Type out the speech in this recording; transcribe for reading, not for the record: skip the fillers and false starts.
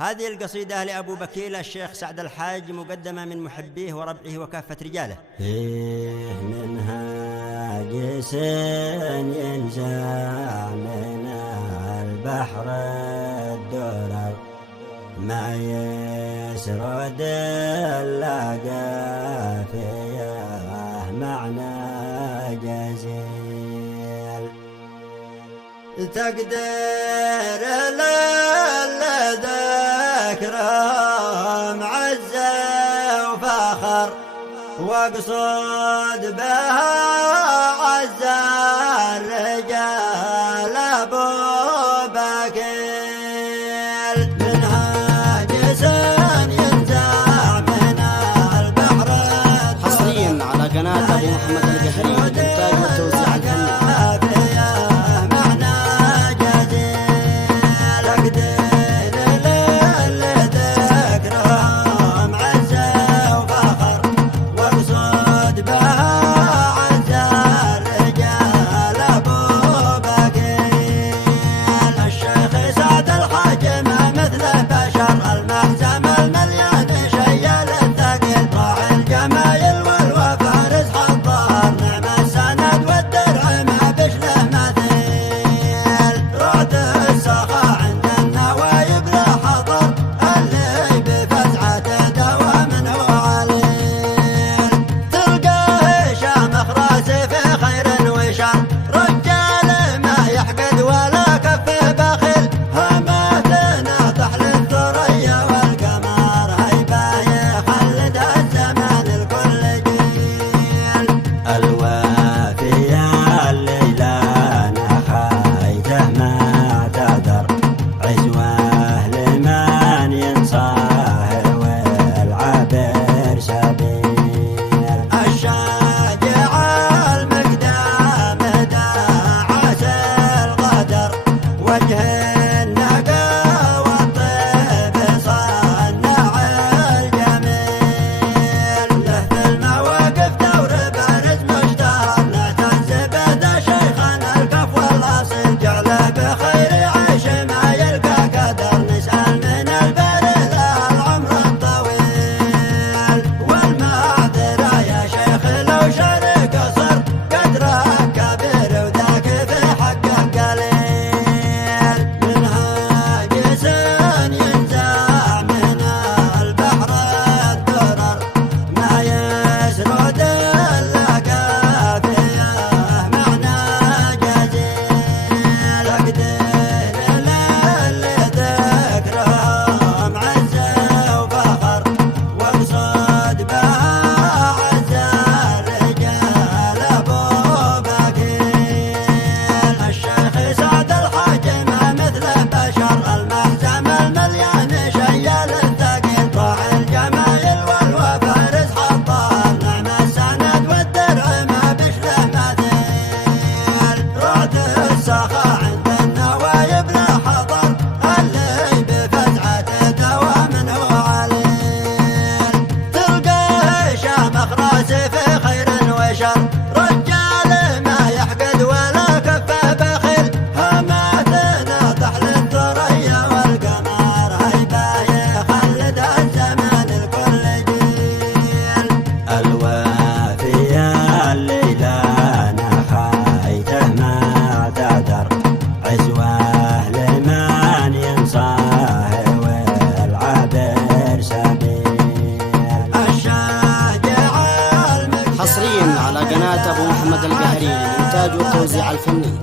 هذه القصيدة لأبو بكيل الشيخ سعد الحاج، مقدمة من محبيه وربعه وكافة رجاله. فيه منها جسن ينزع من البحر الدرر، ما يسرد اللقى فيه معنى جزيل. تقدر للذكرى معزة وفخر، واقصد بها عز الرجال أبو بكيل. منها جسن ينزع من البحر، حصريا على قناة أبو محمد القهري للإنتاج والتوزيع الفني. حصريا على قناة أبو محمد القهري للإنتاج والتوزيع الفني.